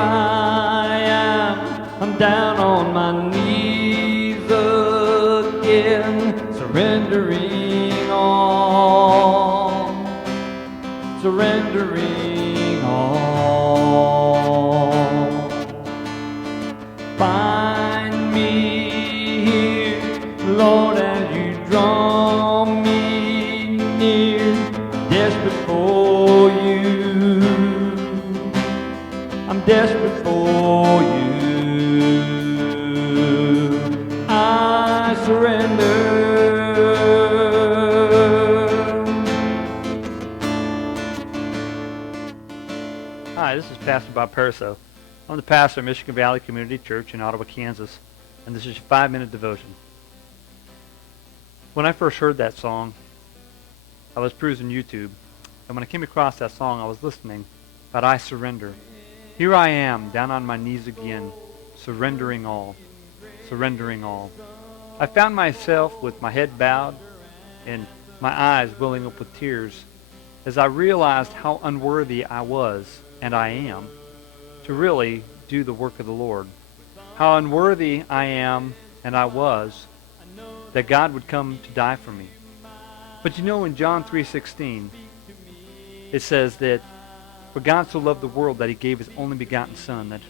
I am, I'm down on my knees again, surrendering all, surrendering all. Find me here, Lord, as you draw me near, desperate for you. I'm desperate for you. I surrender. Hi, this is Pastor Bob Perso. I'm the pastor of Michigan Valley Community Church in Ottawa, Kansas, and this is your 5-minute devotion. When I first heard that song, I was cruising YouTube, and when I came across that song, I was listening, but I surrender. Here I am, down on my knees again, surrendering all, surrendering all. I found myself with my head bowed and my eyes welling up with tears as I realized how unworthy I was, and I am, to really do the work of the Lord. How unworthy I am, and I was, that God would come to die for me. But you know, in John 3:16, it says that, "For God so loved the world that he gave his only begotten Son, that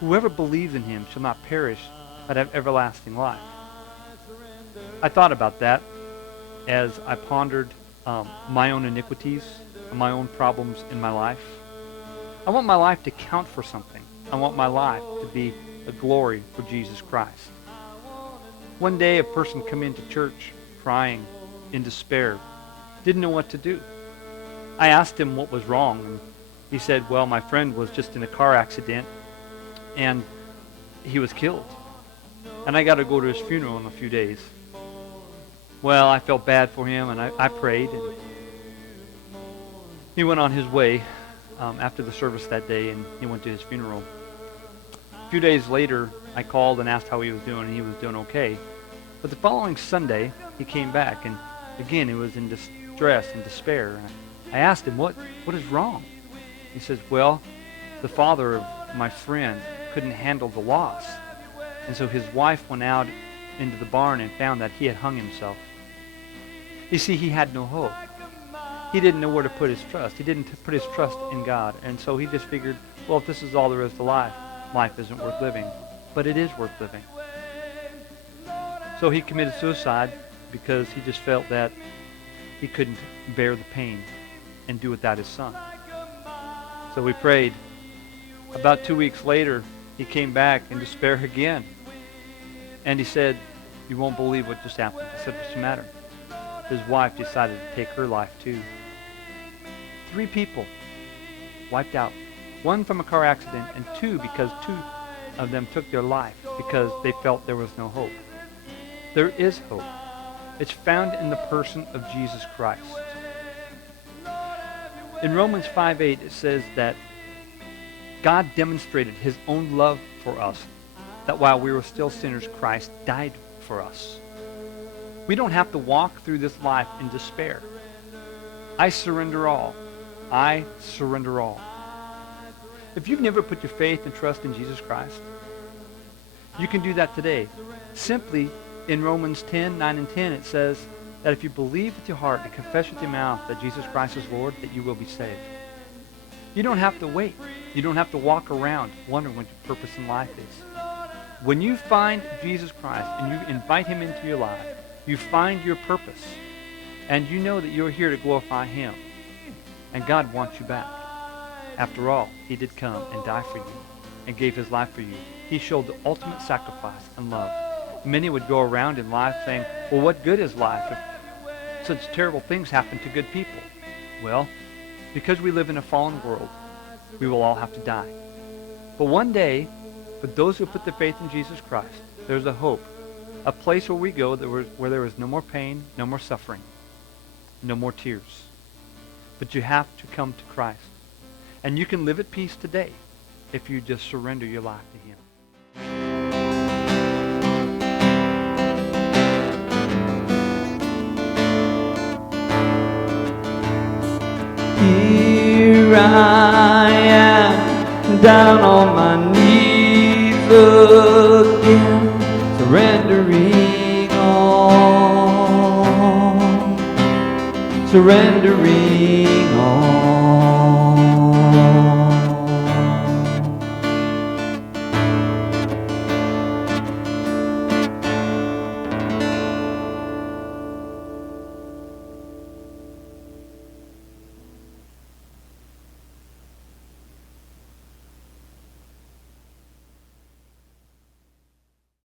whoever believes in him shall not perish, but have everlasting life." I thought about that as I pondered my own iniquities and my own problems in my life. I want my life to count for something. I want my life to be a glory for Jesus Christ. One day a person came into church crying in despair, didn't know what to do. I asked him what was wrong, and he said, well, my friend was just in a car accident and he was killed. And I got to go to his funeral in a few days. Well, I felt bad for him, and I prayed, and he went on his way after the service that day, and he went to his funeral. A few days later, I called and asked how he was doing, and he was doing okay. But the following Sunday, he came back, and again, he was in distress and despair. And I asked him, what is wrong? He says, well, the father of my friend couldn't handle the loss. And so his wife went out into the barn and found that he had hung himself. You see, he had no hope. He didn't know where to put his trust. He didn't put his trust in God. And so he just figured, well, if this is all there is to life, life isn't worth living. But it is worth living. So he committed suicide because he just felt that he couldn't bear the pain and do without his son. So we prayed. About 2 weeks later, he came back in despair again. And he said, you won't believe what just happened. I said, what's the matter? His wife decided to take her life too. 3 people wiped out. 1 from a car accident, and 2 because 2 of them took their life because they felt there was no hope. There is hope. It's found in the person of Jesus Christ. In Romans 5:8, it says that God demonstrated his own love for us, that while we were still sinners, Christ died for us. We don't have to walk through this life in despair. I surrender all. I surrender all. If you've never put your faith and trust in Jesus Christ, you can do that today. Simply, in Romans 10:9 and 10, it says that if you believe with your heart and confess with your mouth that Jesus Christ is Lord, that you will be saved. You don't have to wait. You don't have to walk around wondering what your purpose in life is. When you find Jesus Christ and you invite him into your life, you find your purpose. And you know that you're here to glorify him. And God wants you back. After all, he did come and die for you and gave his life for you. He showed the ultimate sacrifice and love. Many would go around in life saying, well, what good is life if such terrible things happen to good people? Well, because we live in a fallen world, we will all have to die. But one day, for those who put their faith in Jesus Christ, there's a hope, a place where we go where there is no more pain, no more suffering, no more tears. But you have to come to Christ. And you can live at peace today if you just surrender your life to him. Here I am, down on my surrendering.